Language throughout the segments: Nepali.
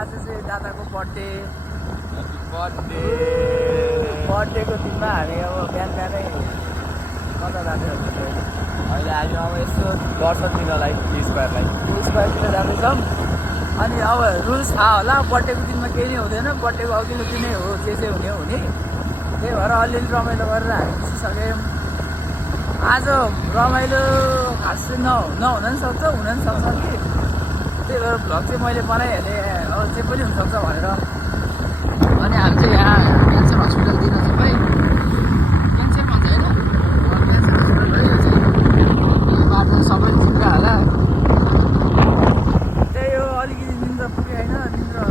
आज चाहिँ दादाको बर्थडेको दिनमा हामी अब बिहान बिहानै कता जाँदै हुन्छ अहिले हामी अब यसो दर्शन दिनलाई स्क्वायरतिर जाँदैछौँ। अनि अब रुल्स थाहा होला, बर्थडेको दिनमा केही नै हुँदैन, बर्थडेको अघिल्लो दिनै हो जे हुने त्यही भएर अलिअलि रमाइलो गरेर हामी बसिसक्यौँ। आज रमाइलो खासै नहुन पनि सक्छ, हुन पनि सक्छ कि त्यही भएर भ्लग चाहिँ मैले बनाइहालेँ, अब जे पनि हुनसक्छ भनेर। अनि हामी चाहिँ यहाँ क्यान्सर हस्पिटल दिन सबै क्यान्सर भन्छ होइन, क्यान्सर हस्पिटल भयो चाहिँ बाटो सबै ठिक्क होला। त्यही हो, अलिकति निन्द्रा पुग्यो होइन, निन्द्रा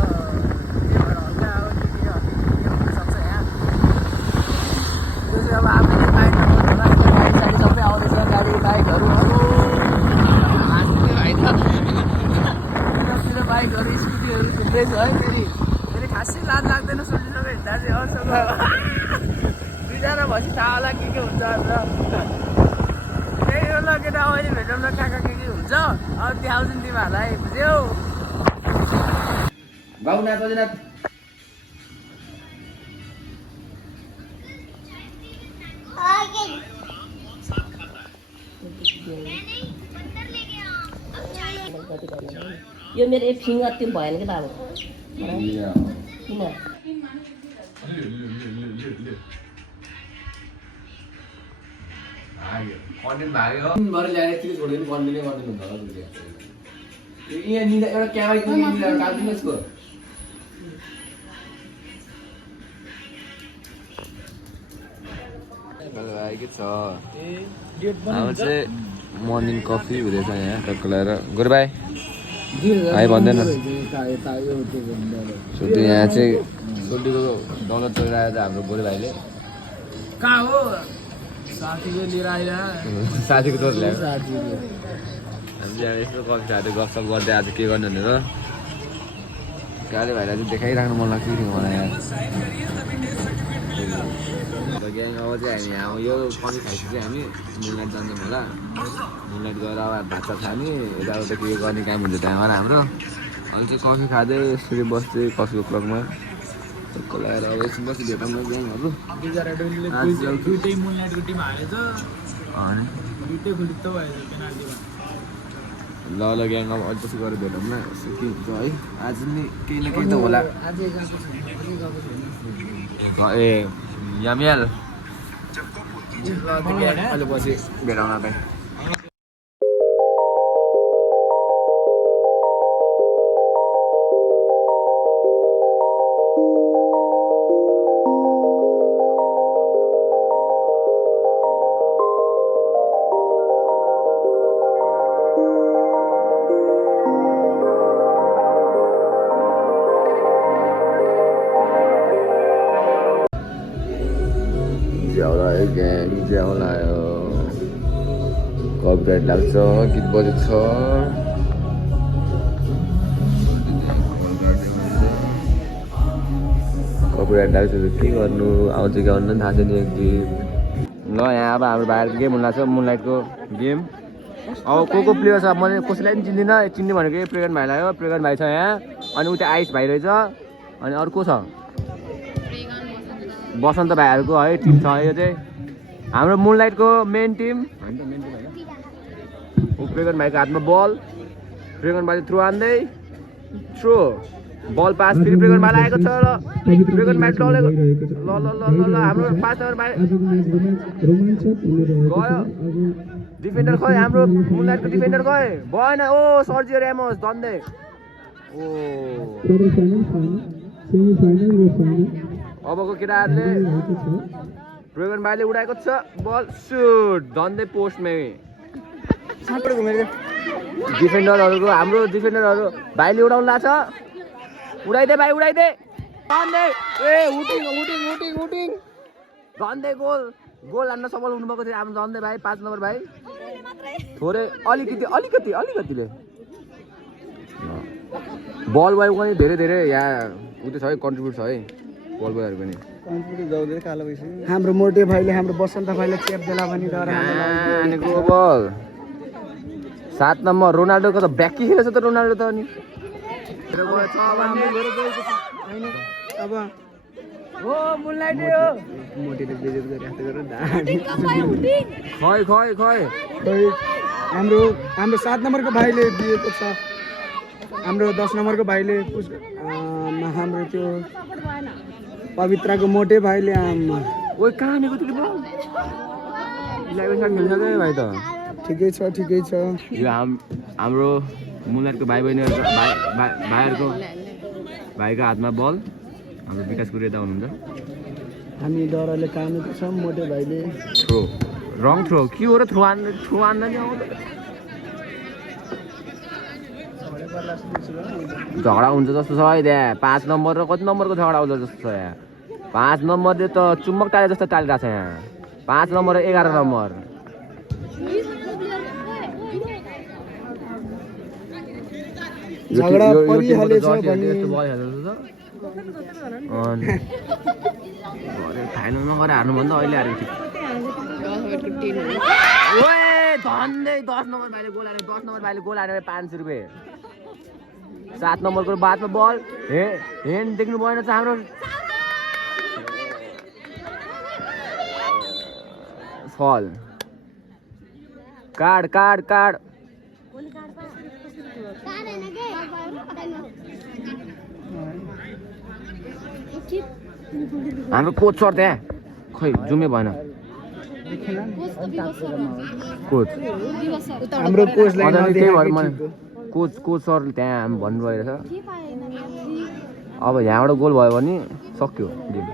त्यही भएर हल्का अब के हुनसक्छ यहाँ। त्यो चाहिँ अब आफैले माइन्ड नगर्नु होला। गाडी साडी सबै आउँदैछ, गाडी बाइकहरू बाइकहरू स्कुटीहरू थुप्रै छ है। फेरि खासै लाज लाग्दैन सुटिसक्यो हिँड्दा चाहिँ अरूसँग दुईजना भएपछि थाहा होला के हुन्छ अन्त। त्यही हो ल केटा, अहिले भेटौँ ल कहाँ के हुन्छ, अब देखाउँछु नि तिमीहरूलाई, बुझ्यौ? गाउनाथ बजनाथ यो मेरो एक फिङ्गर त्यो भएन कि बाबु किन कन्टेन्ट भाग्यो गरेर ल्याएर के छोडिदिनु कन्टेन्टै गरिदिनु हुन्छ होला। यहाँ निदा एउटा क्यामेरा निदा काट्दिनु यसको के छ। हाम्रो चाहिँ मर्निङ कफी हुँदैछ यहाँ टक्क लगाएर गुरुबाई है भन्दैन। सोल्टी यहाँ चाहिँ सोल्टीको डलर चलिरहेको छ हाम्रो गोरुभाइले। कहाँ हो साथीको लिएर आइला, साथीको तोर ल्यायो। हामी चाहिँ यस्तो कफी खाँदै गफसफ गर्दै आज के गर्ने भनेर गाडी भाइलाई चाहिँ देखाइराख्नु मन लाग्छ कि मलाई यहाँ ग्याङ। अब चाहिँ हामी यहाँ यो कफी खाइसकेपछि हामी मुनलाइट जान्छौँ होला। मुनलाइट गएर अब भात सात खाने, यताउता के गर्ने काम हुन्छ टाइममा हाम्रो। अनि चाहिँ कफी खाँदै यसरी बस्दै कफीको क्लबमा टक्क लगाएर अब एकछिन बसी भेटौँ न ग्याङहरू। दुइटै मुनलाइटको टिम हारेछ, दुइटै खुलित्त भएछ पेनाल्टीमा। ल ग्याङ अब अझ पछि गएर भेटौँ न, यसो के हुन्छ है। आज नि केही न केही त होला। ए यामियाल अहिले पछि भेटौँ न त। कपिराइट लाग्छ, गीत बजेको छ। कपिराइट लाग्छ के गर्नु, आउँछ कि आउनु पनि थाहा छैन एक गीत। ल यहाँ अब हाम्रो भाइहरूको गेम हुन लाग्छ, मुनलाइटको गेम। अब को प्लेयर छ मैले कसैलाई पनि चिन्दिनँ, चिन्ने भनेको यही प्रेगन भाइलाई हो। प्रेगन भाइ छ यहाँ, अनि उता आइस भाइ रहेछ, अनि अरू को छ बसन्त भाइहरूको है टिम छ यो चाहिँ हाम्रो मुनलाइटको मेन टिम। प्रेगन भाइको हातमा बल, प्रेगन भाइले थ्रो हान्दै थ्रो बल पास, फेरि प्रेगन भाइ आएको छ र प्रेगन भाइ टलेको। ल हाम्रो 5 नम्बर भाइ गयो। डिफेन्डर खै हाम्रो मुनलाइटको डिफेन्डर गए भएन। ओ सर्जियो ऱ्यामोस धन्दै। ओ अबको केटाहरूले प्रेगन भाइले उडाएको छ बल, सुट धन्दै पोस्टमै। डिफेन्डरहरूको हाम्रो डिफेन्डरहरू भाइले उडाउनु लाग्छ। उडाइदे भाइ उडाइदे धन्दै। ए उटिङ धन्दै गोल हान्न सफल हुनुभएको थियो हाम्रो धन्दै भाइ 5 नम्बर भाइ। थोरै अलिकतिले बल बोय पनि धेरै यहाँ उ छ है, कन्ट्रिब्युट छ है बल बोयहरू पनि। हाम्रो मोटे भाइले हाम्रो बसन्त भाइले चेप देला भनी डर बल 7 नम्बर रोनाल्डोको त ब्याकी खेलेछ त रोनाल्डो त। अनि होइन अब हो मुनलाइट हो मोटीले बेइज्जत गरिरहेको गरेर खै खोइ हाम्रो 7 नम्बरको भाइले दिएको छ हाम्रो 10 नम्बरको भाइले हाम्रो त्यो पवित्रको मोटे भाइले ओइ कहाँनेको तिमी बल इलेभेन खेल्न सक्यो भाइ त ठिकै छ यो हाम्रो मुनलाइटको भाइ बहिनीहरुको भाइको हातमा बल हाम्रो विकास गुरुङ हुनुहुन्छ हामी डरले कामेको छौँ मोटे भाइले थ्रो रङ थ्रो के हो र थ्रो हान्न नि आउँदैन झगडा हुन्छ जस्तो छ है त्यहाँ 5 नम्बर र कति नम्बरको झगडा आउँछ जस्तो छ यहाँ 5 नम्बरले त चुम्बक टाले जस्तो टालिरहेको छ यहाँ 5 नम्बर र 11 नम्बर झगडा परिहालेछ भने फाइनलमा गएर हार्नुभन्दा अहिले हारेको थियो ओए झन्डै 10 नम्बर भाइले गोल हारे 10 नम्बर भाइले गोल हारे 500 रुपियाँ 7 नम्बरको बादमा बल हेन देख्नु भएन छ हाम्रो फल कार्ड हाम्रो कोच सर त्यहाँ खै जुमे भएन कोच हाम्रो कोचलाई कोच सर त्यहाँ हामी भन्नुभएको रहेछ अब यहाँबाट गोल भयो भने सक्यो गेम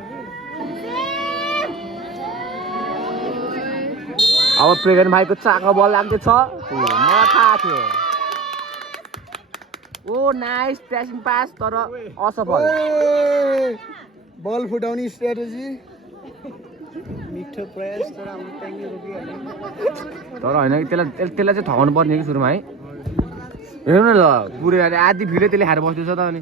अब प्रेगन भाइको चाको बल लाग्दैछ मलाई थाहा थियो ओ नाइस प्रेसिङ पास तर असफल बल फुटाउने स्ट्र्याटेजी मिठो प्रयास तर हाम्रो ट्याङ्गी रोकिहाल्यो तर होइन कि त्यसलाई चाहिँ थगाउनु पर्ने कि सुरुमा है हेर्नु न ल पुरै आधी भिडियो त्यसले खाएर बस्दैछ त अनि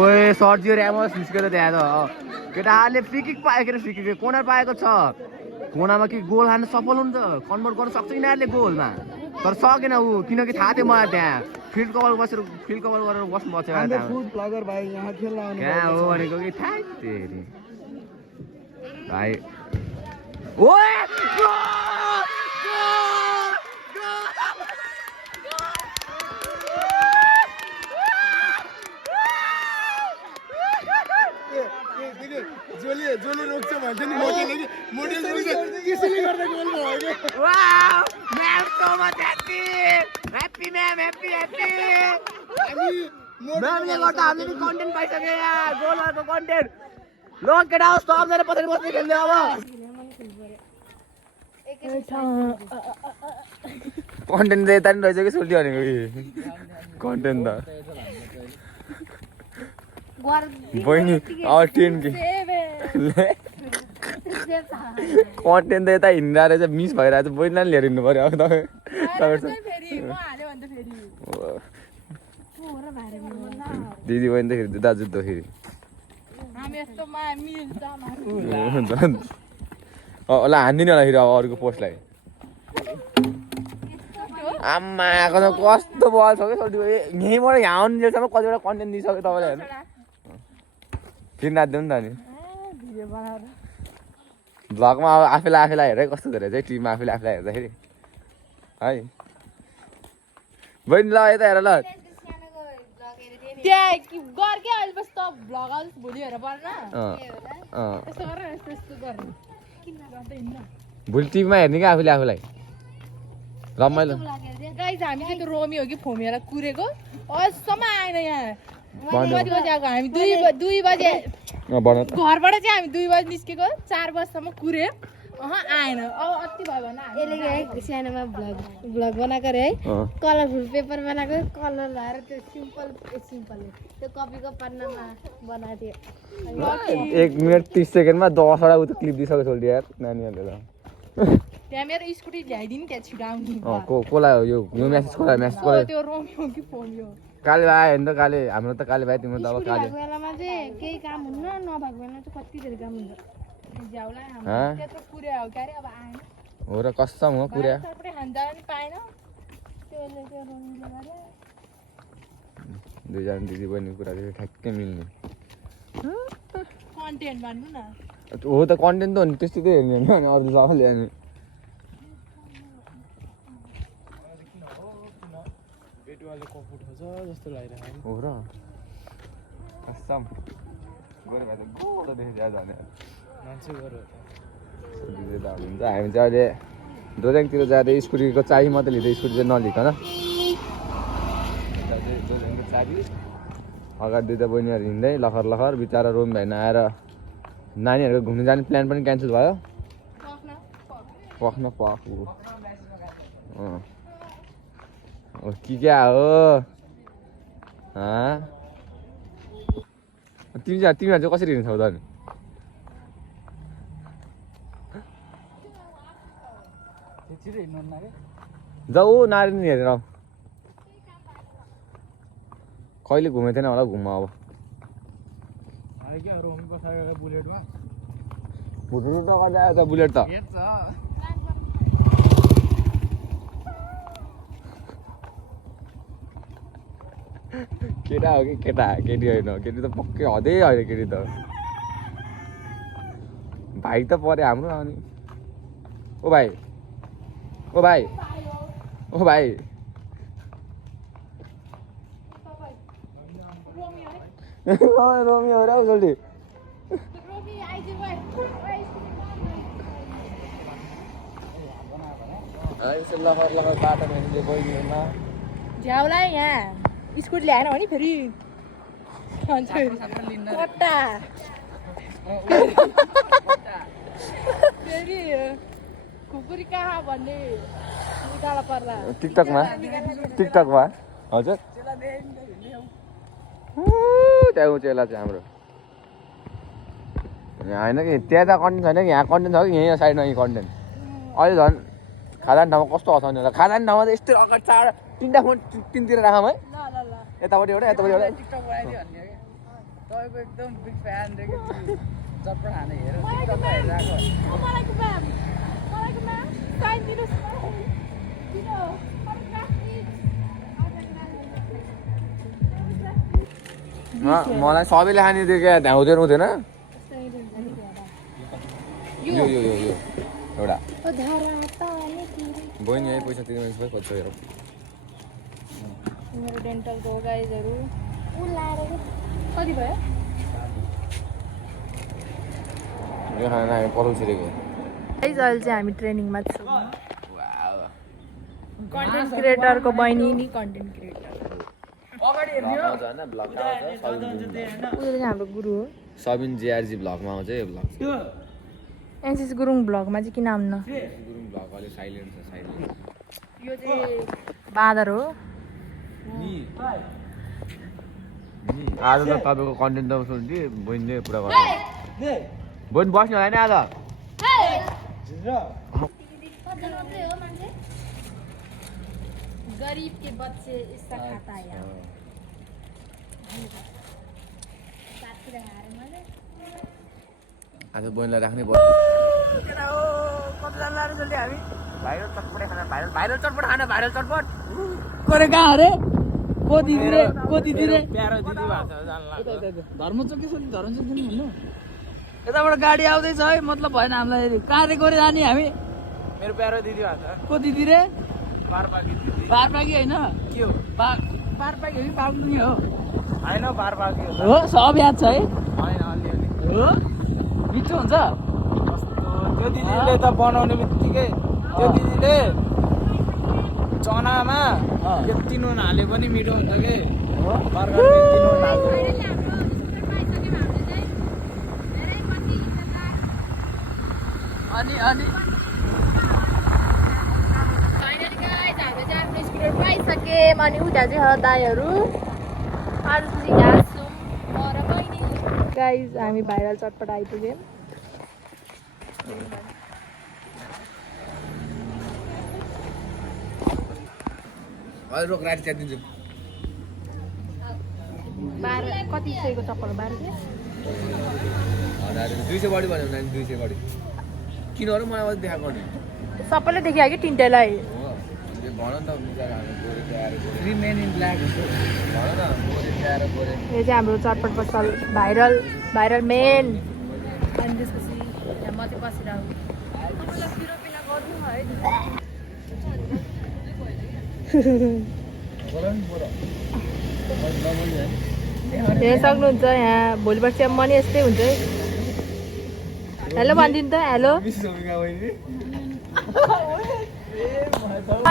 ओए सर्जियो ऱ्यामोस निस्केर त्यहाँ त केटाहरूले फ्री किक पायो के फ्री किक कोर्नर पाएको छ कोनामा कि गोल हान्न सफल हुन्छ कन्भर्ट गर्न सक्छ यिनीहरूले गोलमा तर सकेन ऊ किनकि थाहा थियो मलाई त्यहाँ फिल्ड कभर गरेर बस्नु पर्छ फुड ब्लगर भाइ यहाँ खेल्न आउनु कहाँ हो भनेको कि थाहा तेरि भाइ ओए जोले रोक्छ भन्छ नि मोटेले त्यसैले गर्दा गोल भयो के wow ma'am so much happy ma'am म्यामले गर्दा हामीले कन्टेन्ट पाइसक्यो यार गोलहरूको कन्टेन्ट लो केटा होस् सबजना पछाडि बस्दै खेल्ने अब कन्टेन्ट त यता नि रहेछ कि सोल्टी भनेको कि कन्टेन्ट त बहिनी 10 के कन्टेन्ट त यता हिँड्दा रहेछ मिस भइरहेछ बहिनीलाई लिएर हिँड्नु पर्यो अब तपाईँ दिदी बहिनी त फेरि दाजु त फेरि ल हान्दिनँ होला फेरि अब अरूको पोस्टलाई आम्मा कस्तो बल छ कि सोल्टी यहीँबाट यहाँ आउनुजेलसम्म कतिवटा कन्टेन्ट दिइसक्यो तपाईँले हेर्नु फेरि नाच्दिउँ नि त अनि भ्लगमा अब आफैलाई हेरेँ कस्तो धेरै चाहिँ टिममा आफैलाई हेर्दाखेरि है बहिनी ल यता हेर ल भोलि टिभीमा हेर्ने क्या आफूलाई रमाइलो हामी चाहिँ रोमियो कि फोमिएर कुरेको अझसम्म आएन यहाँ हामी 2 बजे घरबाट चाहिँ हामी 2 बजे निस्केको 4 बजीसम्म कुर्यो आएन अब अति भयो भने यसले सानोमा भ्लग बनाएको अरे है कलरफुल पेपर बनाएको कलर लगाएर त्यो सिम्पल त्यो कपीको पन्नामा बनाएको थियो 1 मिनट 30 सेकेन्डमा 10वटा उता क्लिप दिइसक्यो सोल्टी यार नानीहरूले त्यहाँ मेरो स्कुटी ल्याइदिनु त्यहाँ छिटाउनु कोलाई हो यो म्यासेज कोलाई त्यो रोमियो कि फोमियो काले भाइ होइन त काले हाम्रो त काले भाइ तिम्रो त अब काले बेलामा चाहिँ केही काम हुन्न नभएको बेलामा चाहिँ कति धेरै काम हुन्छ त्यत्रो पुर्यायो के अरे अब आएन हो र कसम हो पुरा सबै खान जान पाएन दुईजना दिदी बहिनीको कुरा चाहिँ ठ्याक्कै मिल्ने कन्टेन्ट भन्नु न हो त कन्टेन्ट त हो नि त्यस्तो चाहिँ हेर्ने होइन अनि अरू लगाएको ल्याउने हो र कसम गोरे भाइ त गोरो देखेर जाने मान्छे गोरो हुन्छ हामी चाहिँ अहिले दोजाङतिर जाँदै स्कुटीको चाबी मात्रै लिँदै स्कुटी चाहिँ नलिकन दोजाङको चाबी अगाडि दुईवटा बहिनीहरू हिँड्दै लखर लखर बिचरा रोम भाइ नआएर नानीहरूको घुम्नु जाने प्लान पनि क्यान्सल भयो पख्न पख के क्या हो तिमीहरू चाहिँ कसरी हिँड्छौ त अनि जाऊ नारायण हेरेर कहिले घुमेको थिएन होला घुम्नु अब भुटु टका जायो त बुलेट त केटा हो कि केटा केटी होइन केटी त पक्कै हदै होइन केटी त भाइ त पऱ्यो हाम्रो अनि ओ भाइ ओ भाइ ओ भाइ रोमी हो र जल्दी लखर लखर बाटो मान्छे बहिनीहरूमा झ्याउलाई यहाँ स्कुटी ल्याएन भने फेरि कट्टा फेरि खुकुरी कहाँ भन्ने उकालो पर्ला टिकटकमा हजुर त्यहाँ चेला चाहिँ हाम्रो होइन कि त्यहाँ त कन्टेन्ट छैन कि यहाँ कन्टेन्ट छ कि यहीँ साइडमा यहीँ कन्टेन्ट अहिले झन् खाजान ठाउँमा कस्तो हँसाउने होला खाजान ठाउँमा त यस्तो अगाडि तिनवटा फोन तिनतिर राखौँ है यतापट्टि एउटा यतापट्टि एउटा टिकटक बनाइदियो भन्ने तपाईँको एकदम बिग फ्यान रहेको चटपट खाने हेरेर टिकटकमा हेरेर आएको मलाई सबैले खाने त्यो क्या ध्याउँदैन हुँदैन यो यो यो यो एउटा बहिनी है पैसा तिर्नु सबै खोज्छ हेरौँ मेरो डेन्टलको गाइजहरू कति भयो यो खाना हामी पठाउ छिरेको गाइज अहिले चाहिँ हामी ट्रेनिङमा छौँ कन्टेन्ट क्रिएटरको बहिनी नि कन्टेन्ट क्रिएटर उयो चाहिँ हाम्रो गुरु हो सबिन जेआरजी भ्लगमा आउँछ यो भ्लग एनसिस गुरुङ भ्लगमा चाहिँ किन आउनु गुरुङ भ्लग अलिक साइलेन्ट छ साइलेन्ट यो चाहिँ बाँदर हो आज त तपाईँको कन्टेन्ट त सुन्छु बहिनीले पुरा गर्छ बहिनी बस्नु होला नि आज गरीब के बच्चे इसका खाता है आज बहिनीलाई राख्नै पर्छ भाइरल चटपट खाना भाइरल चटपट खाना भाइरल चटपट कोरे कहाँ अरे को दिदी रे प्यारो दिदी भएको छ धर्मचोकी भन्नु यताबाट गाडी आउँदैछ है मतलब भएन हामीलाई कहाँ रे गरे जाने हामी मेरो प्यारो दिदी भएको छ को दिदी रे बारपाकी होइन के हो बारपाकी हो कि बागलुङ हो होइन बारपाकी हो सब याद छ है होइन अलिअलि हो मिठो हुन्छ त्यो दिदीले त बनाउने बित्तिकै त्यो दिदीले चनामा यति नुन हाले पनि मिठो हुन्छ कि अनि पाइसकेँ अनि उता चाहिँ दाईहरू आज चाहिँ यहाँ छौँ गाइज हामी भाइरल चटपट आइपुग्यौँ रोक राति च्यातिदिन्छु 12 कति सयको चप्पल 12 200 बढी भन्यो भने 200 बढी किन मलाई देखाएको सबैले देखियो कि तिनटैलाई भन न त बिचारा हामी गोरे ल्याएर गोरे थ्री मेन इन ब्ल्याक भन न गोरे ल्याएर गोरे यो चाहिँ हाम्रो चटपट पसल भाइरल मेन अनि त्यसपछि यहाँ म चाहिँ बसिरहेको हेर्न सक्नुहुन्छ यहाँ भोलिपर्सि म नि यस्तै हुन्छ है हेलो भनिदिनु त हेलो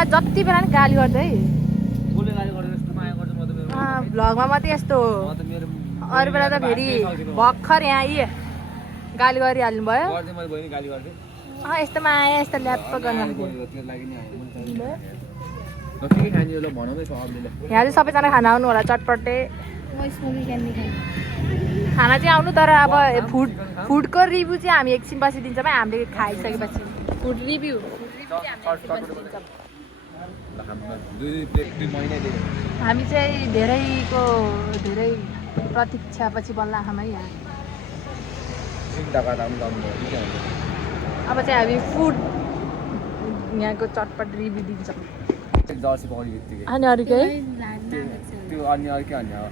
जति बेला नि गाली गर्छ है कसले गाली गरेर यस्तो माया गर्छ म त मेरो भ्लगमा मात्रै यस्तो हो म त मेरो अरू बेला त फेरि भर्खर यहाँ गाली गरिहाल्नु भयो गर्दै मैले बहिनी गाली गर्दै यस्तो माया यस्तो ल्याप्प गर्नु त्यो लागि नि आयो के खाने ल भनाउँदैछ अरूले यहाँ चाहिँ सबैजना खाना आउनु होला चटपटे खाना चाहिँ आउनु तर अब फुडको रिभ्यू चाहिँ हामी एकछिन पछि दिन्छौँ है हामीले खाइसकेपछि फुड रिभ्यू हामी चाहिँ धेरै प्रतीक्षापछि बल्ल खाम है यहाँ अब चाहिँ हामी फुड यहाँको चटपट रिभ्यू दिन्छौँ जर्सी पाउने बित्तिकै अनि अरू केही त्यो अनि अर्कै भन्ने अब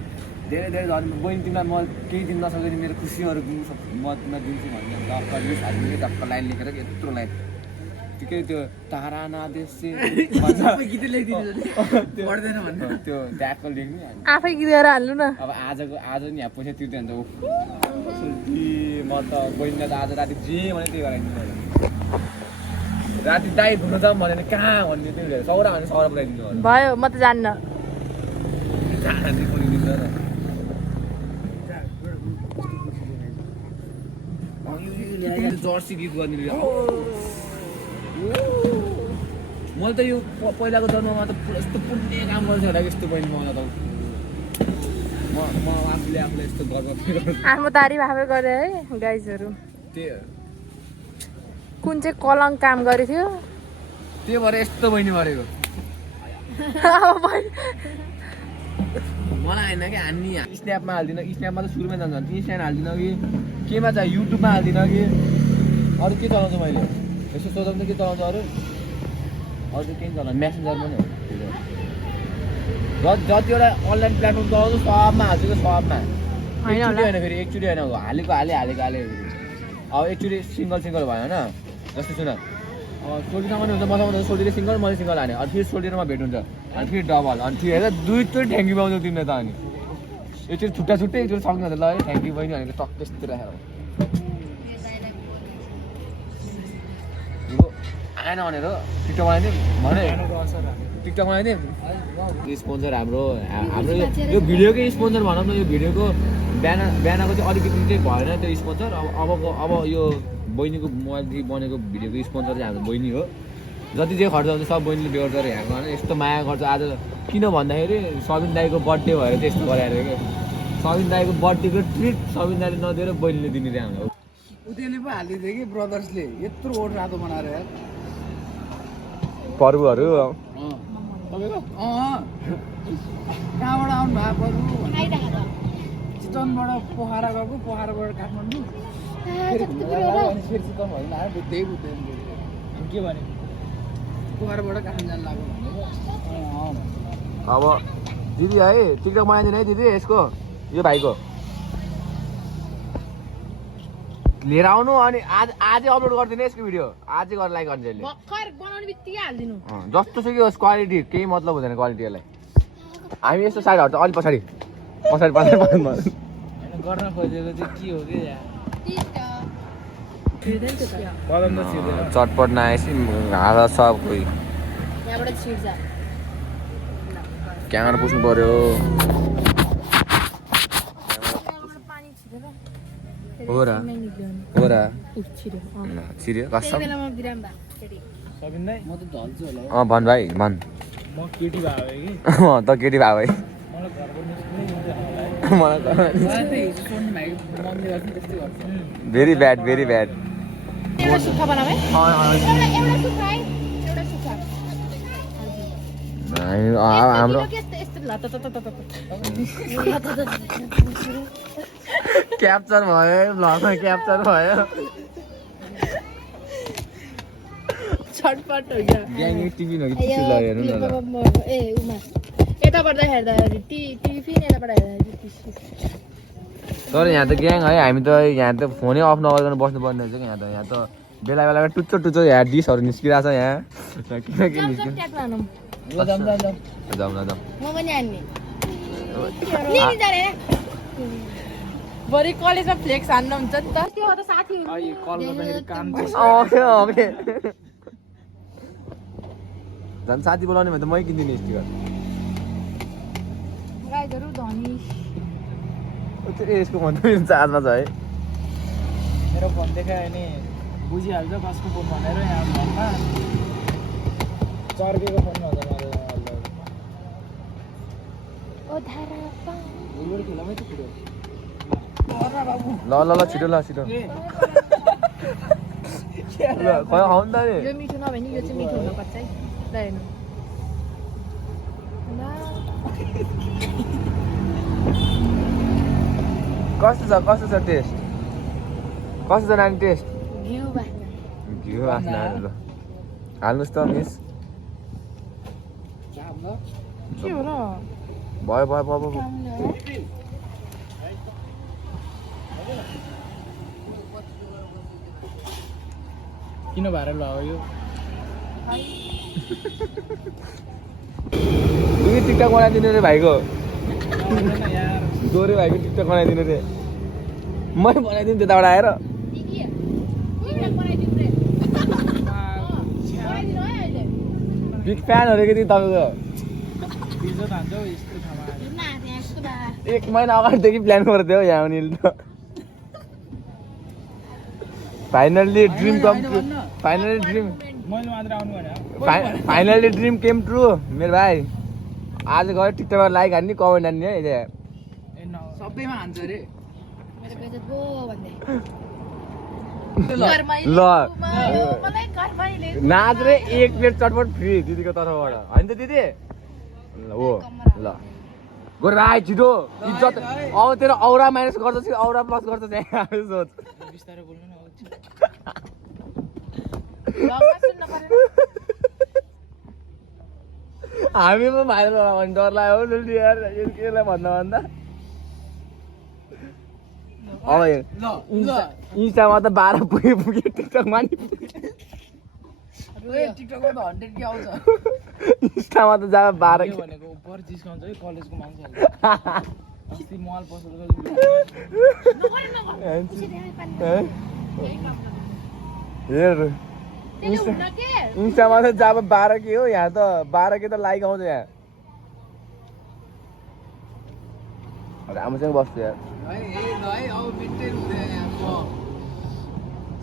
धेरै झन् बहिनी तिमीलाई म केही दिन नसक्दै मेरो खुसीहरू दिनु म तिमीलाई दिन्छु भन्ने टक्क लिस्ट हाल्ने टक्क लाइन लेखेर यत्रो लाइन ठिकै त्यो तारा नादेश गीत लेखिदिनु पढ्दैन भन्नु त्यो ट्याक्क लेख्नु आफै गिरेर हाल्नु न अब आज नि यहाँ पैसा तिर्दै हुन्छ म त बहिनीलाई त आज राति जे भने त्यही गराइदिनु राति दाइ घुम्न जाऊँ भने कहाँ भन्ने त्यो सौरा भने सौरा पुऱ्याइदिनु भयो म त जान्न जर्सी गीत गर्ने मैले त यो पहिलाको जन्ममा त यस्तो पुण्य काम गर्छ होला यस्तो बहिनी मलाई त म आफूले यस्तो गर्व आफ्नो तारिफ आफै गरे है गाइजहरू त्यही कुन चाहिँ कलङ काम गरेको थियो त्यही भएर यस्तो बहिनी मरेको मलाई होइन कि हान्ने स्न्यापमा हाल्दिनँ स्न्यापमा त सुरुमै जान्छ इन्स्टामा हाल्दिनँ कि केमा चाहिँ युट्युबमा हाल्दिनँ कि अरू के चलाउँछु मैले यसो सोध्नु के चलाउँछु अरू चाहिँ केही चलाउँछ मेसेन्जरमा नै हो जतिवटा अनलाइन प्लेटफर्म चलाउँछु सबमा हाल्छु कि सबमा एकचोटि होइन फेरि एकचोटि होइन हालेको अब एकचोटि सिङ्गल भयो होइन जस्तो सुन सोल्टीसँग पनि हुन्छ मसँग हुन्छ सोल्टीले सिङ्गल मैले सिङ्गल हाने अनि फेरि सोल्टीमा भेट हुन्छ अनि फेरि डबल अनि फेरि हेर दुईचोटि ठ्याङ्की पाउँछौ तिमीले त अनि एकचोटि छुट्टै एकचोटि सक्नु ल है ठ्याङ्की बहिनी भनेको टक्क त्यस्तो राखेर आएन भनेर टिकटक बनाइदिउँ भने टिकटक बनाइदिउँ स्पोन्सर हाम्रो यो भिडियोकै स्पोन्सर भनौँ न यो भिडियोको बिहानको चाहिँ अलिकति चाहिँ भएन त्यो स्पोन्सर अब यो बहिनीको मोबाइलदेखि बनेको भिडियोको स्पोन्सर चाहिँ हाम्रो बहिनी हो जति जे खर्च हुन्छ सब बहिनीले बेहोर गरेर हेर्नु होइन यस्तो माया गर्छ आज किन भन्दाखेरि सबिन दाईको बर्थडे भएर चाहिँ यस्तो गराएर क्या सबिन दाईको बर्थडेको ट्रिट सबिन दाईले नदिएर बहिनीले दिने चाहिँ हाम्रो उनीहरूले पो हालिदियो कि ब्रदर्सले यत्रो ओठ रातो बनाएर पर्वहरू तपाईँको कहाँबाट आउनु भएको पर्व चितवनबाट पोखरा गएको पोखराबाट काठमाडौँ फेरि चितवन भएन आयो बुझ्दै के भने पोखराबाट काठमाडौँ जानु लाग्यो अब दिदी है टिकटक बनाइदिनु है दिदी यसको यो भाइको लिएर आउनु अनि आजै अपलोड गरिदिनु यसको भिडियो आजै गरेर लाइक गर्छ यसले बनाउने बित्तिकै हालिदिनु जस्तो सुकै होस् क्वालिटी केही मतलब हुँदैन क्वालिटीलाई हामी यस्तो साइड हट्छ अलिक पछाडि गर्न खोजेको चाहिँ के हो कि चटपट नआएपछि हात सब कोही यहाँबाट छिर्छ क्यामेरा पुस्नु पर्यो हो र छिर्यो कसम सबिन दाइ म त ढल्छु होला भन भाइ भन म केटी भएको कि त केटी भए भाइ मलाई घरको निस्किनै हुन्छ मलाई सोध्नु भाइ मम्मीले गर्छ त्यस्तै गर्छ भेरी ब्याड एउटा सुक्खा बनाऊ है एउटा सुक्खा है एउटा सुक्खा हाम्रो क्याप्चर भयो भ्लगमा क्याप्चर भयो छटपट हुन्छ ग्याङ टिफिन हो कि टिसु ल हेर्नु न ल ए उमा यताबाट हेर्दाखेरि टिफिन यताबाट हेर्दाखेरि टिसु तर यहाँ त ग्याङ है हामी त यहाँ त फोनै अफ नगरिकन बस्नुपर्ने रहेछ यहाँ त बेला बेलामा टुच्चो यहाँ डिसहरू निस्किरहेछ यहाँ किनकि निस्किन्छ जाउँ न म पनि हान्ने भरे कलेजमा फ्लेक्स हान्न हुन्छ नि त त्यो त साथीहरू कल गर्दाखेरि काम झन् साथी बोलाउने भने त मै किनिदिने स्टिकर गाइजहरू धनी यसको भन्दा मेरो चार्जमा छ है मेरो फोन देखायो भने बुझिहाल्छ कसको फोन भनेर यहाँ घरमा चर्केको फोन भन्छ मैले खेलामै त कुरो ल छिटो छिटो ल खै आउनु त नि यो मिठो नभए नि यो चाहिँ मिठो हुनुपर्छ है ल हेर्नु कस्तो छ टेस्ट कस्तो छ नानी टेस्ट घिउ घिउ बास्ना ल हाल्नुहोस् त मिस के हो र भयो किन भएर ल यो टिकटक बनाइदिनु रे भाइको दोरे भाइको टिकटक बनाइदिनु रे मै बनाइदिनु त्यताबाट आएर बिग फ्यान हो रे कि तपाईँको एक महिना अगाडिदेखि प्लान गर्थ्यो हौ यहाँ अनिल त फाइनल्ली ड्रिम कम true finally dream came true मेरो भाइ आज गएर टिकटकमा लाइक हान्ने कमेन्ट हान्ने है सबैमा हान्छ अरे ल नाच रे एक प्लेट चटपट फ्री दिदीको तर्फबाट होइन त दिदी हो ल गोर भाइ छिटो इज्जत अब तेरो औरा माइनस गर्छ कि औरा प्लस गर्छ त्यहाँ सोच बिस्तारै बोल्नु न हामी पो भाइरल होला भने डर लाग्यो हौ जल्दी यार केलाई भन्दा अब इन्स्टामा त 12 पुगे टिकटकमा नि टिकटकमा त 100 के आउँछ इन्स्टामा त जब 12 भनेको ऊपर जिस्काउँछ है कलेजको मान्छेहरु अस्ति मल पसल हेर इन्स्टामा त जब 12 के हो यहाँ त 12 के त लाइक आउँछ यहाँ राम्रोसँग बस्छु यार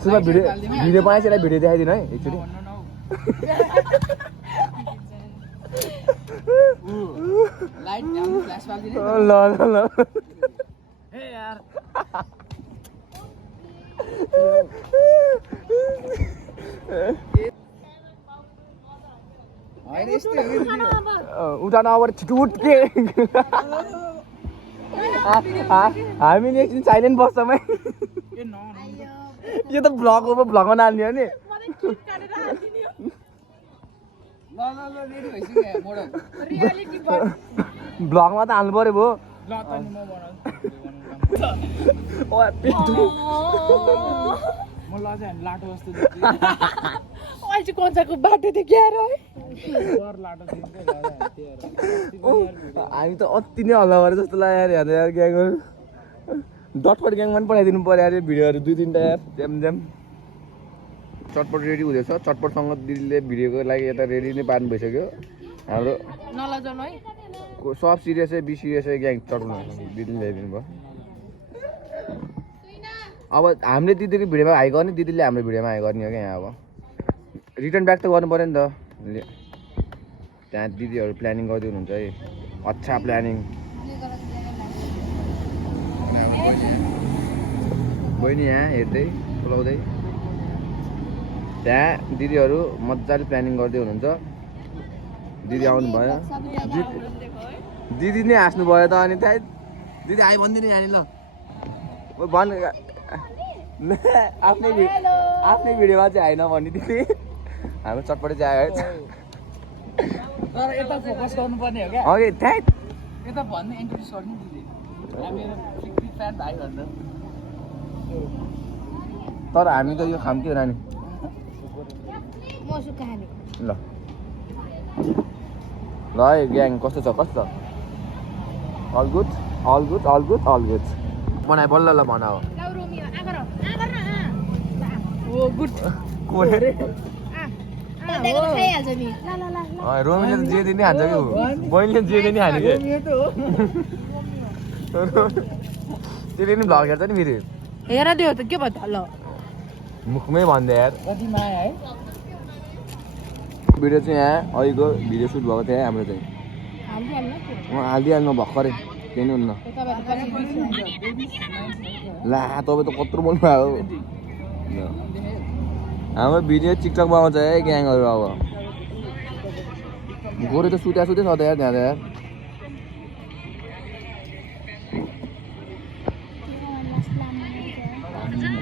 सुमा भिडियो बनाएछ भिडियो देखाइदिनु है एकचोटि ल हे यार उठाउन अब छिटो उठ्के हामीले एकछिन साइलेन्ट बस्छौँ है यो त भ्लगमा नाल्ने हो नि भ्लगमा त हाल्नु पर्यो भो लाटो जस्तो अहिले कन्चाको बाटो थियो क्या र हामी त अति नै हल्ला गरेर जस्तो लाग्यो यार यार ग्याङहरू डटपट ग्याङमा पनि पठाइदिनु पर्यो यार भिडियोहरू 2-3टा यार ज्याम चटपट रेडी हुँदैछ चटपटसँग दिदीले भिडियोको लागि यता रेडी नै पार्नु भइसक्यो हाम्रो नलजाउनु है सब सिरियसै बी सिरियसै ग्याङ चटपट दिदीले ल्याइदिनु भयो अब हामीले दिदीको भिडियोमा हाई गर्ने दिदीले हाम्रो भिडियोमा हाई गर्ने हो क्या यहाँ अब रिटर्न ब्याक त गर्नु पऱ्यो नि त त्यहाँ दिदीहरू प्लानिङ गर्दै हुनुहुन्छ है अच्छा प्लानिङ बहिनी यहाँ हेर्दै बोलाउँदै त्यहाँ दिदीहरू मजाले प्लानिङ गर्दै हुनुहुन्छ दिदी आउनु भयो दिदी नै हाँस्नु भयो त अनि त्यहाँ दिदी आइ भनिदिनु यहाँ ल आफ्नै भिडियोमा चाहिँ होइन भन्ने दिदी हाम्रो चटपटी चाहिँ आयो तर यता फोकस गर्नुपर्ने हो क्या अघि त्यहाँ यता भन्ने इन्ट्रोड्युस गर्नु दिदी हामी मेरो फ्यान भाइ भन्दा तर हामी त यो खाम के रानी म सुक्खा खाने ल ल है ग्याङ कस्तो छ कस्तो all good all good all good all good बनाए बल्ल ल भन हो लौ रोमियो आगर ओ गुड कोरे देखेर खाइहाल्छ नि ल ल ल रोमीले त जे दिने हान्छ कि ऊ बहिनीले जे दिने हाने कि त्यसले नि भ्लग हेर्छ नि फेरि हेर दियो त के भयो त ल मुखमै भन्दै यार कति माया है भिडियो चाहिँ यहाँ अहिलेको भिडियो सुट भएको थियो हाम्रो चाहिँ हालिदिइहाल्नु भर्खरै केही नि हुन्न ला तपाईँ त कत्रो बोल्नु भयो हाम्रो भिडियो टिकटकमा आउँछ है ग्याङहरू अब गोरे त सुत्या सुत्यै छ त यार त्यहाँ त यार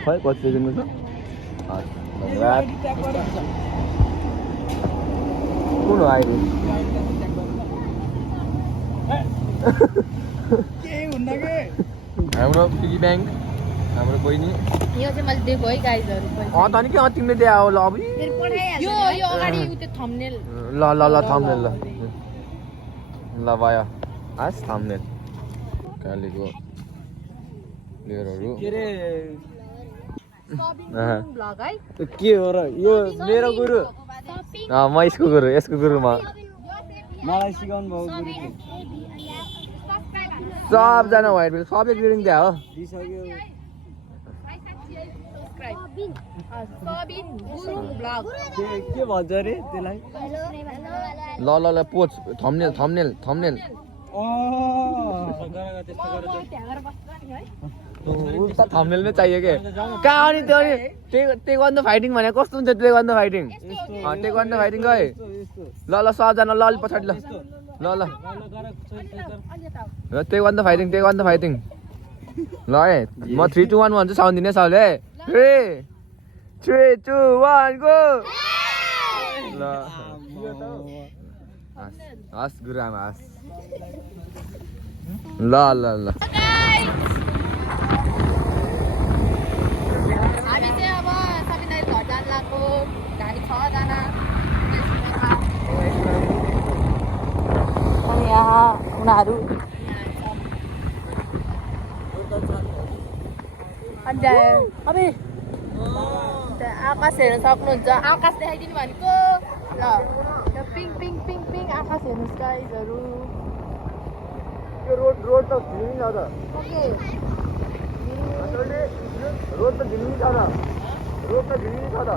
खै कति सेकेन्डको छ धन्यवाद कुन हो अहिले केही हुन्न के हाम्रो पिगी ब्याङ्क हाम्रो बहिनी यो चाहिँ मैले दिएको है गाइजहरु त नि के तिमीले दिए हो ल अब यो अगाडि उते थम्बनेल ल ल ल थम्बनेल ल भयो आस थम्बनेल कालीको प्लेयरहरू के रे ब्लग है के हो र यो मेरो गुरु म यसको गुरु यसको गुरु म मलाई सिकाउनु भयो गुरुले सबजना वाइट बेल्ट सबले ग्रिडिङ दिए हो दिइसक्यो सबिन गुरुङ ब्लग के भन्छ रे त्यसलाई ल ल ल पोच थम्बनेल थम्बनेल थम्बनेल उल्टा थम्बनेलमै चाहियो के कहाँ अनि त्यो अनि टेक्वान्डो फाइटिङ भने कस्तो हुन्छ टेक्वान्डो फाइटिङ टेक्वान्डो फाइटिङ गए ल ल सबजना ल अलि पछाडि ल ल ल टेक्वान्डो फाइटिङ टेक्वान्डो फाइटिङ ल है म 3 2 1 भन्छु साउन्ड दिने साउले 3 2 1 गो ल हस् गुरुआमा हस् ल ल ल हामी चाहिँ अब सबिना घर जान लाग्यो हामी 6 जना अनि यहाँ उनीहरू अन्त अबे आकाश हेर्न सक्नुहुन्छ आकाश देखाइदिनु भनेको ल पिङ पिङ पिङ पिङ आकाश हेर्नुहोस् गाइजहरू यो रोड रोड त झिल्ली छ त ओके रोड त झिल्ली छ त रोड त झिल्ली छ त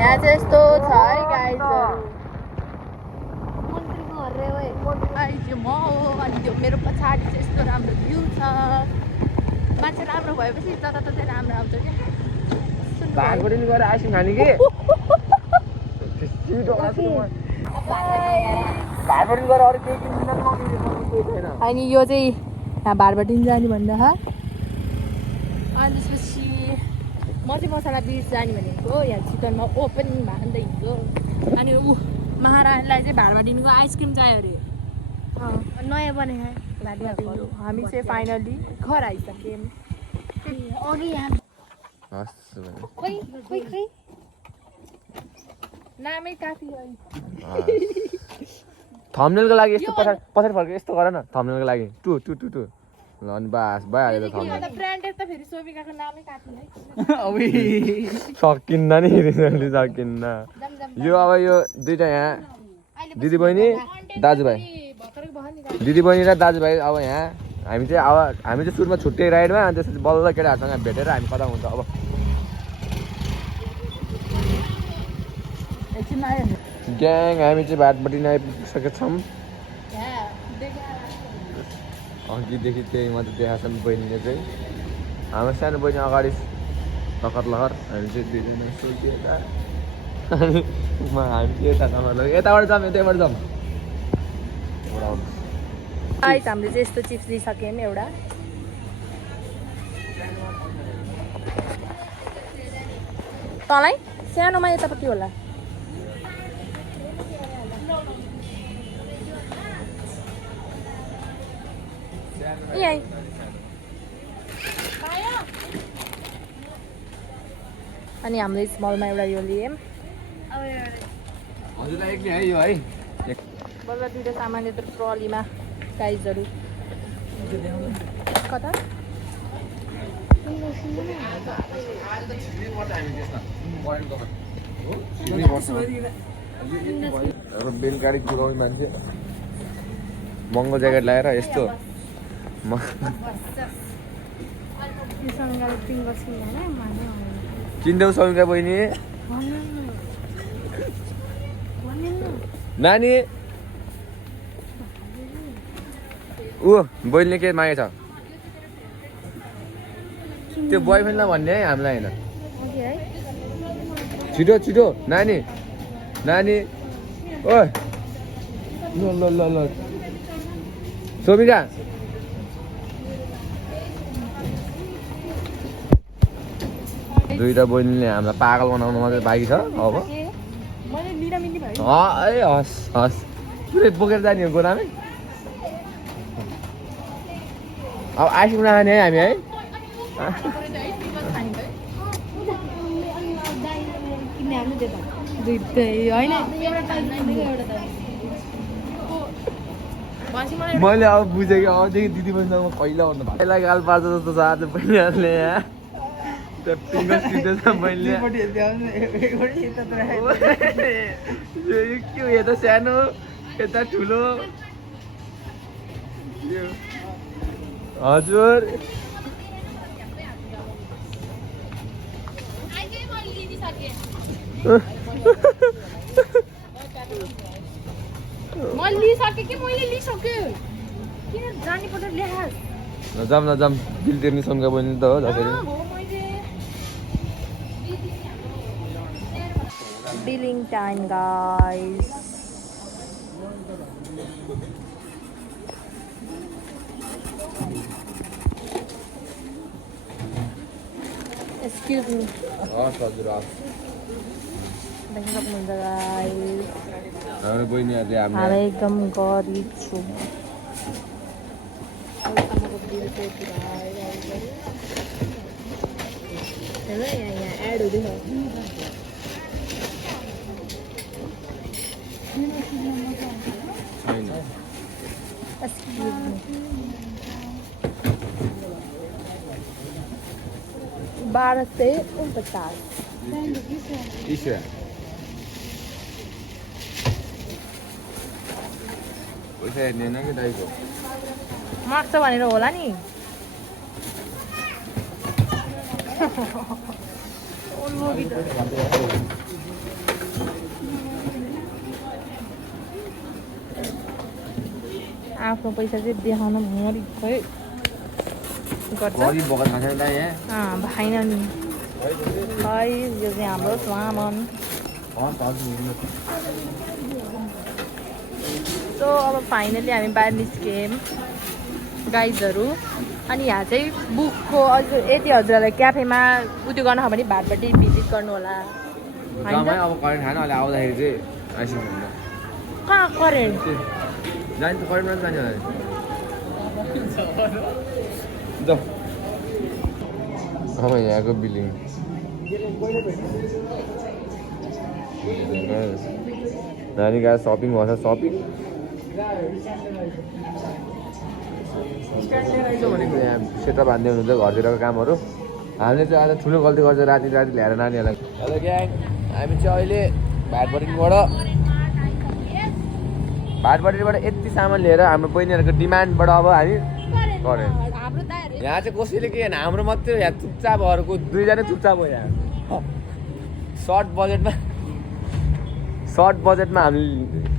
यहाँ चाहिँ यस्तो छ है गाइजहरू अहिले चाहिँ म हो अनि त्यो मेरो पछाडि चाहिँ यस्तो राम्रो भ्यू छ मान्छे राम्रो भएपछि जताततै राम्रो आउँछ क्या भागबाट नि गएर आइसक्रिम खाने कि भागबाट गएर अरू केही किन्दिन छैन अनि यो चाहिँ यहाँ भाडबाटी जाने भन्दा अनि त्यसपछि म चाहिँ मसला बिच जाने भनेको यहाँ चिकनमा ओपन भन्दै हिजो अनि ऊ महाराजलाई चाहिँ भाडबाटीको आइसक्रिम चाहियो अरे नयाँ बनेको भाडबाटी हामी चाहिँ फाइनली घर आइसक्यौँ अघि यहाँ खोइ खोइ खोइ नामै काफी हो थम्बनेलको लागि यस्तो पछाडि पछाडि फर्के यस्तो गर न थम्बनेलको लागि टु टु टु टु ल अनि बास भइहाल्यो त थम्बनेल ब्रान्डेड त फेरि सोभिकाको नामै काफी है सकिन्न नि सकिन्न यो अब यो दुइटा यहाँ दिदी बहिनी दाजुभाइ दिदी बहिनी र दाजुभाइ अब यहाँ हामी चाहिँ सुरुमा छुट्टै राइडमा अनि त्यसपछि बल्ल केटाहरूसँग भेटेर हामी कता हुन्छ अब ग्याङ हामी चाहिँ भाटपट्टि नै आइपुगिसकेका छौँ अघिदेखि त्यही मात्रै देखाएको छ बहिनीले चाहिँ हाम्रो सानो बहिनी अगाडि लखर लखर हामी चाहिँ दुईजना सोचिएका अनि हामी चाहिँ यता यताबाट जाऊँ यताबाट जाऊँ गाइस हामीले चाहिँ यस्तो चिप्स लिइसक्यौँ एउटा तँलाई सानोमा यतापट्टि होला यही अनि हाम्रो स्मलमा एउटा यो लियौँ हजुरलाई एक्लै है यो है बल्ल दुइटा सामान यत्रो ट्रलीमा साइजहरू कता बेलगाडी कुदाउने मान्छे महँगो ज्याकेट लगाएर यस्तो किन्देऊ समिका बहिनी नानी ऊ बहिनीले के मागेछ त्यो बोयफ्रेन्डलाई भन्ने है हामीलाई होइन छिटो छिटो नानी नानी ओ ल ल ल सोमिका दुईटा बहिनीले हामीलाई पागल बनाउनु मात्रै बाँकी छ अब ए हस् हस् पुरै बोकेर जाने हो गोरामै अब आइसक्रिम नखाने है हामी है मैले अब बुझेँ कि अबदेखि दिदी बहिनीसँग पहिला भन्नु भएको पहिला गाल पार्छ जस्तो छ आज बहिनीहरूले यहाँ त्यो फिङ्गर सिधै छ मैले के हो यता सानो यता ठुलो हजुर मैले लिइसकेँ कि मैले लिइसकेँ किन जाने पल्ट ल्याहास नजाम नजाम बिल तिर्ने समका बहिनी त हो जसरी billing time guys excuse me हस् हजुर हस् देख्न सक्नुहुन्छ गाइस हाम्रो बहिनीहरूले हामी हामीलाई एकदम गरिब छौँ हेर्नु यहाँ एड हुँदैन छैन एक्सक्युज मी 1249 ईश्वर पैसा हेर्ने कि दाइको माग्छ भनेर होला नि आफ्नो पैसा चाहिँ देखाउनु भरि खै गर्छ गरिब बगत खान्छ दाइ यहाँ भएन नि है यो चाहिँ हाम्रो सामान सो अब फाइनली हामी बाहिर निस्क्यौँ गाइजहरू अनि यहाँ चाहिँ बुकको यति हजुरहरूलाई क्याफेमा उयो गर्नु छ भने भाटपट्टि भिजिट गर्नु होला अब करेन्ट खान अहिले आउँदाखेरि चाहिँ आइसक्नु कहाँ करेन्ट जान्छ करेन्टमा जाने होला जाऊ अब यहाँको बिलिङ नानी गएर सपिङ गर्छ सपिङ यहाँ सेता बाँध्दै हुनुहुन्छ घरतिरको कामहरू हामीले चाहिँ आज ठुलो गल्ती गर्छ राति राति ल्याएर नानीहरूलाई हेलो ग्याङ हामी चाहिँ अहिले भाटपट्टिबाट यति सामान लिएर हाम्रो बहिनीहरूको डिमान्डबाट अब हामी गऱ्यौँ यहाँ चाहिँ कसैले के होइन हाम्रो मात्रै यहाँ चुपचाप अरूको दुईजना चुपचाप हो यहाँ सर्ट बजेटमा हामीले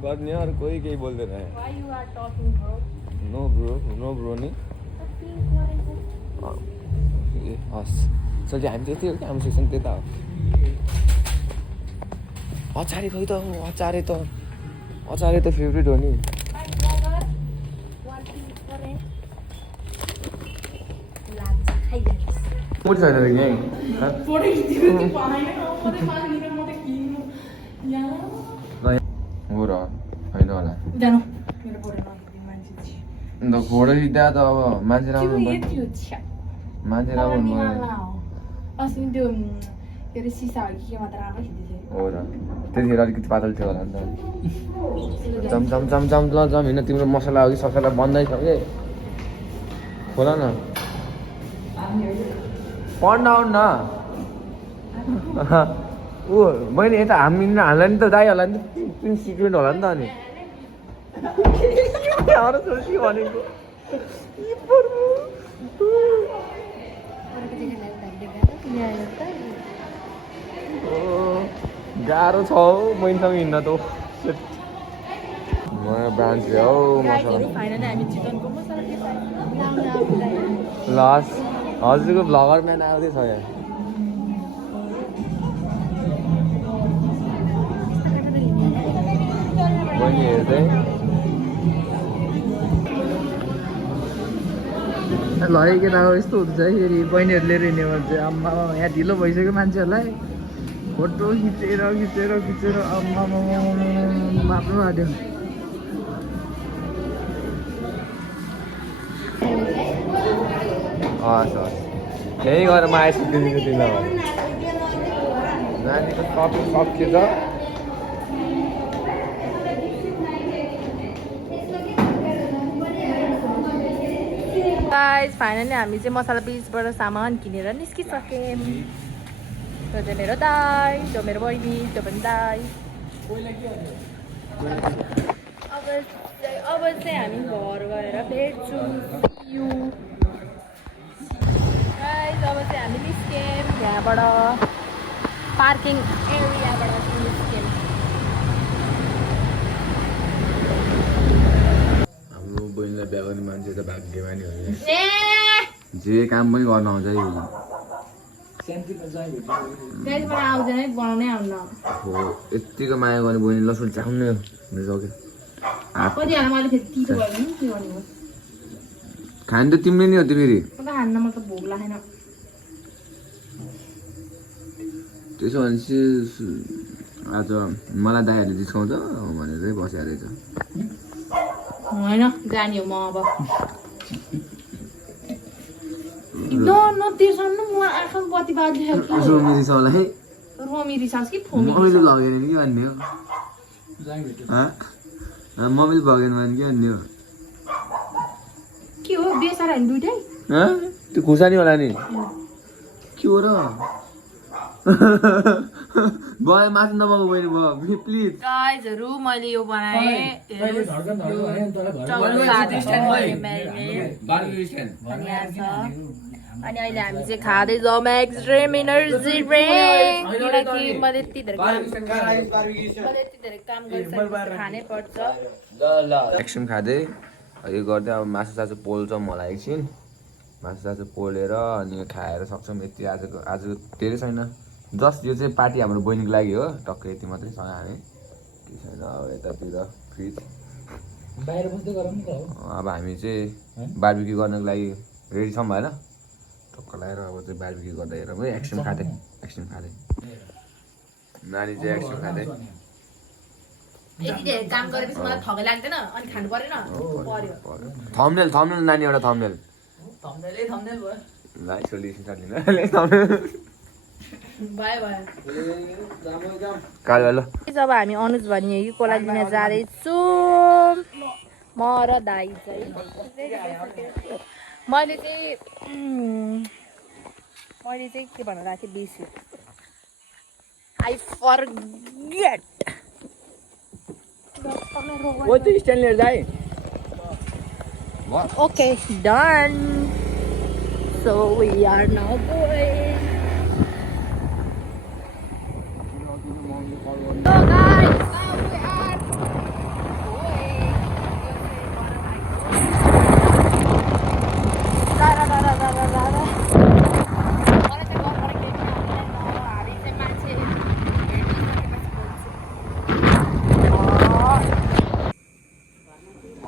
गर्ने अरू कोही केही बोल्दैन नो ब्रो नि ए हस् चल हामी त्यति हो कि हाम्रो सेक्सन त्यता हो अचारे खै त अचारे त फेभरेट हो नि मोटी छैन रे ग्याङ हो र होइन होला अन्त फोटो खिच्दा त अब मान्छे राम्रो मान्छे राम्रो अस्ति त्यो के अरे सिसाहरू के मात्र राम्रो खिच्दै हो र त्यतिखेर अलिकति पातल थियो होला नि त चम चम चम चम ल जम हिँड्न तिम्रो मसला हो कि ससला बन्दै छ कि खोला न पढ्न आउनु न ऊ मैले यता हामीलाई नि त दाइ होला नि त सिक्रेट होला नि त अनि भनेको गाह्रो छ हौ बहिनीसँग हिँड्न त नयाँ ब्रान्च हौ मसला लस हजुरको भ्लगर म्यान आउँदैछ यहाँ बहिनी हेर्दै ल केटा यस्तो हुन्छ है फेरि बहिनीहरूले हिँड्ने भन्छ आम्मा यहाँ ढिलो भइसक्यो मान्छेहरूलाई फोटो खिचेर आम्मा आफ्नो आँट्यो हस् हस् यही गरेर म आइसक्दिनु तिमीलाई नानीको सपिङ सकियो त गाइस फाइनली हामी चाहिँ मसला पिसबाट सामान किनेर निस्किसक्यौँ त्यो चाहिँ मेरो दाइ त्यो मेरो बहिनी त्यो पनि दाइ अब चाहिँ हामी घर गएर भेट्छौँ गाइस अब चाहिँ हामी निस्क्यौँ यहाँबाट पार्किङ एरियाबाट निस्क्यौँ हाम्रो बहिनीलाई बिहा गर्ने मान्छे त भाग्यमानी हो जे काम पनि गर्न आउँछ है आउँदैन बनाउनै आउन हो यत्तिको माया गर्ने बहिनी लसुन च्याउनै हुनसक्यो कतिजना मैले फेरि तितो भयो भने के गर्ने हो खानु त तिमीले नि हो त्यो फेरि खान्न मलाई त भोक लागेन त्यसो भनेपछि आज मलाई दाइहरूले जिस्काउँछ भनेर बसेको रहेछ होइन जाने हो म अब नतिर्साउनु म आँखा बत्ती बाल्दैछु रोमी रिसाउलाई रोमी रिसाउँछ कि फोमी मम्मीले भगेन भने के भन्ने हो मम्मीले भगेन भने के भन्ने हो के हो बेसार हामी दुइटै त्यो खुर्सानी होला नि के हो र भयो माथि नभएको बहिनी भयो प्लिज गाइजहरू मैले यो बनाएँ अनि अहिले हामी चाहिँ खाँदैछौँ एक्सट्रिम एनर्जी ड्रिङ्क किनकि मैले यति धेरै काम गरिसकेपछि खानै पर्छ एक्सट्रिम खाँदै यो गर्दै अब मासु सासु पोल्छ मलाई एकछिन मासु सासु पोलेर अनि खाएर सक्छौँ यति आज धेरै छैन जस्ट यो चाहिँ पार्टी हाम्रो बहिनीको लागि हो टक्कै यति मात्रै छ हामी के छैन अब यतातिर फ्रिज बाहिर बस्दै गरौँ नि त अब हामी चाहिँ बार्बिक्यू गर्नको लागि रेडी छौँ होइन टक्क लगाएर अब चाहिँ बार्बिक्यू गर्दा हेरौँ है एक्सट्रिम खाँदै नानी चाहिँ एक्सट्रिम खाँदै यति धेरै काम गरेपछि मलाई थकै लाग्दैन अनि खानु परेन पर्यो थम्बनेल नानी एउटा थम्बनेल भयो ल सोल्युसन लिन भयो कालो ल जब हामी अनुज भन्ने कि कोला लिन जाँदैछौँ म र दाइ चाहिँ मैले चाहिँ के भनेर राखेँ बिर्सेँ I forget Okay, done. So we are now going. So guys, now we are going. Da da da da da da da.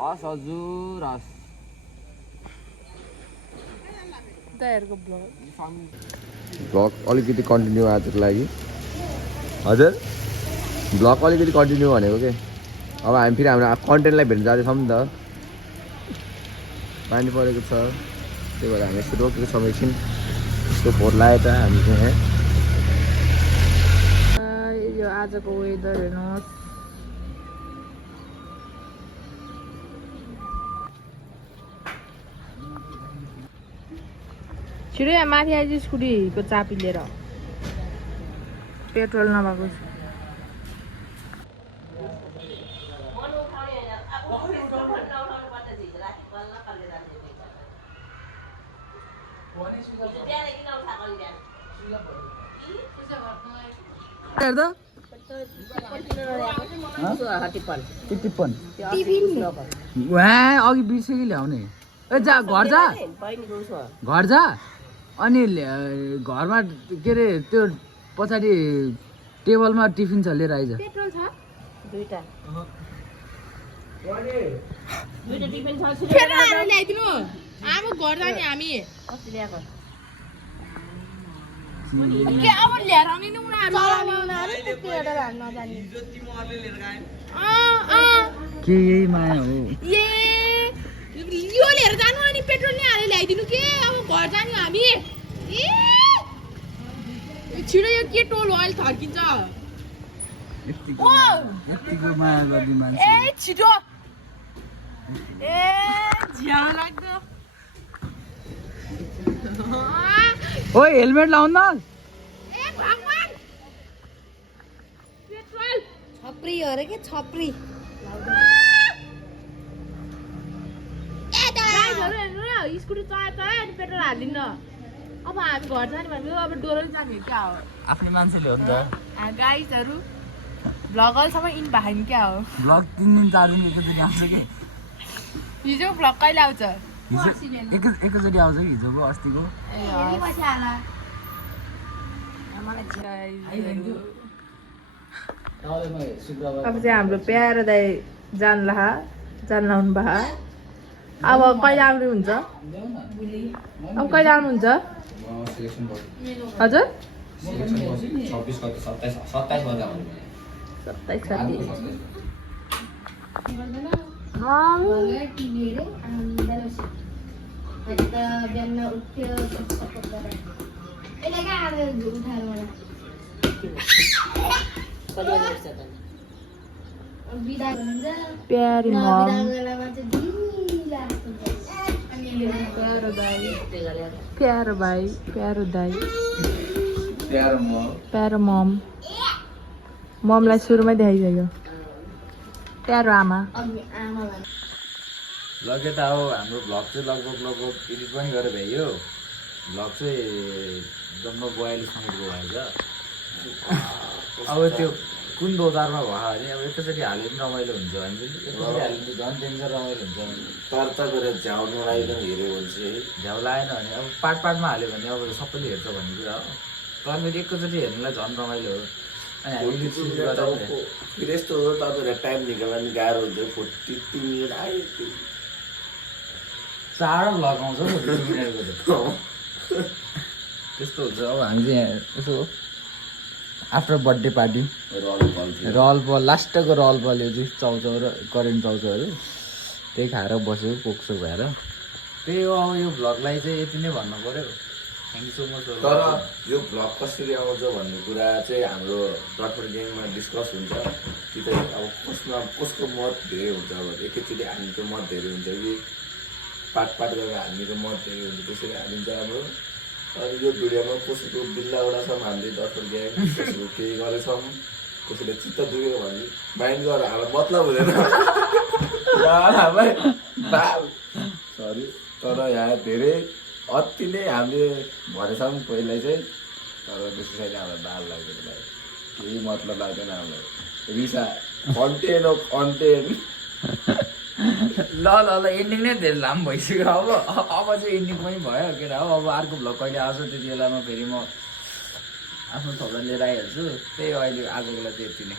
हस् हजुर हस् उताहरूको ब्लग ब्लग अलिकति कन्टिन्यू आजको लागि हजुर ब्लग अलिकति कन्टिन्यू भनेको के अब हामी फेरि हाम्रो कन्टेन्टलाई भेट्न जाँदैछौँ नि त पानी परेको छ त्यही भएर हामी यसो रोकेको छौँ एकछिन यस्तो फोहोर लाग्यो त हामी चाहिँ यो आजको वेदर हेर्नुहोस् छिटो यहाँ माथि आइज स्कुटीको चाबी लिएर पेट्रोल नभएको छ हेर्दा टिफिन वहाँ अघि बिर्सेकै ल्याउने ए जा घर जा घर जा अनि घरमा के अरे त्यो पछाडि टेबलमा टिफिन छ लिएर आइज पेट्रोल छ दुईटा टिफिन छ फेरि आएर ल्याइदिनु अब घर जाने हामी कति ल्याएको के अब ल्याएर आउने नि उनीहरू के यही माया हो यो लिएर जानु अनि पेट्रोल नै हालेर ल्याइदिनु के अब घर जाने हामी छिटो यो के टोल अहिले थर्किन्छ यतिको माया गर्ने मान्छे ए छिटो ए झ्याउ लाग्दो ओइ हेलमेट लाउन न ए भगवान पेट्रोल छप्री हो अरे के छप्री स्कुटी चलाएर अनि पेट्रोल हालिदिन्न अब हामी घर जाने भनेको अब डोरो जाने क्या हो आफ्नै मान्छेले हो नि त गाइजहरू भ्लगरसम्म इन भयो नि क्या हो भ्लग 3 दिन 4 दिन एकैचोटि आउँछ कि हिजो भ्लग कहिले आउँछ एकैचोटि आउँछ कि हिजोको अस्तिको अब चाहिँ हाम्रो प्यारो दाइ जानलाउनु भयो अब कहिले आउनु हुन्छ अब कहिले आउनुहुन्छ हजुर 27 प्यारी मम प्यारो भाइ प्यारो दाइ प्यारो मम ममलाई सुरुमै देखाइसक्यो प्यारो आमा लगे त अब हाम्रो भ्लग चाहिँ लगभग एडिट पनि गरेर भ्याइयो भ्लग चाहिँ जम्मा 42 मिनटको भएछ अब त्यो कुन दोधारमा भयो भने अब एकैचोटि हाल्यो पनि रमाइलो हुन्छ भने एकैचोटि हाल्यो भने झन् डेन्जर रमाइलो हुन्छ तर गरेर झ्याउ नलाइकन हेऱ्यो भने चाहिँ झ्याउ लागेन भने अब पार्टमा हाल्यो भने अब सबैले हेर्छ भन्ने कुरा हो तर फेरि एकैचोटि हेर्नुलाई झन् रमाइलो हो अनि हामीले फेरि यस्तो हो तपाईँहरूलाई टाइम निकाल्न पनि गाह्रो हुन्छ 43 मिनट आयो चाँडो भ्लग आउँछ 42 मिनटको त्यस्तो हुन्छ अब हामी चाहिँ यसो आफ्टर बर्थडे पार्टी रल बल लास्टको रल बल यो चाहिँ चाउचाउ र करेन्ट चाउचाउहरू त्यही खाएर बसेको कोक्सो भएर त्यही हो अब यो भ्लगलाई चाहिँ यति नै भन्नु पऱ्यो थ्याङ्क यू सो मच तर यो भ्लग कसरी आउँछ भन्ने कुरा चाहिँ हाम्रो डटफोर ग्याङमा डिस्कस हुन्छ कि त अब कसको मत धेरै हुन्छ अब एकैचोटि हामीको मत धेरै हुन्छ कि पाट गरेर हामीको मत धेरै हुन्छ त्यसरी हालिन्छ हाम्रो अनि यो भिडियोमा कसैको बिल्लावटासम्म हामीले डटफोर ग्याङ कसैको केही गरेछौँ कसैले चित्त दुख्यो भने माइन्ड गरेर हामीलाई मतलब हुँदैन सरी तर यहाँ धेरै अति नै हामीले भनेछौँ पहिल्यै चाहिँ तर त्यसै चाहिँ हामीलाई बाल लाग्दैन केही मतलब लाग्दैन हामीलाई रिसा कन्टेन्ट हो कन्टेन्ट ल एन्डिङ नै धेरै लामो भइसक्यो अब चाहिँ एन्डिङ पनि भयो के हो अब अर्को भ्लग कहिले आउँछ त्यति बेलामा फेरि म आफ्नो छोरा लिएर आइहाल्छु त्यही अहिले आजको लागि चाहिँ यति नै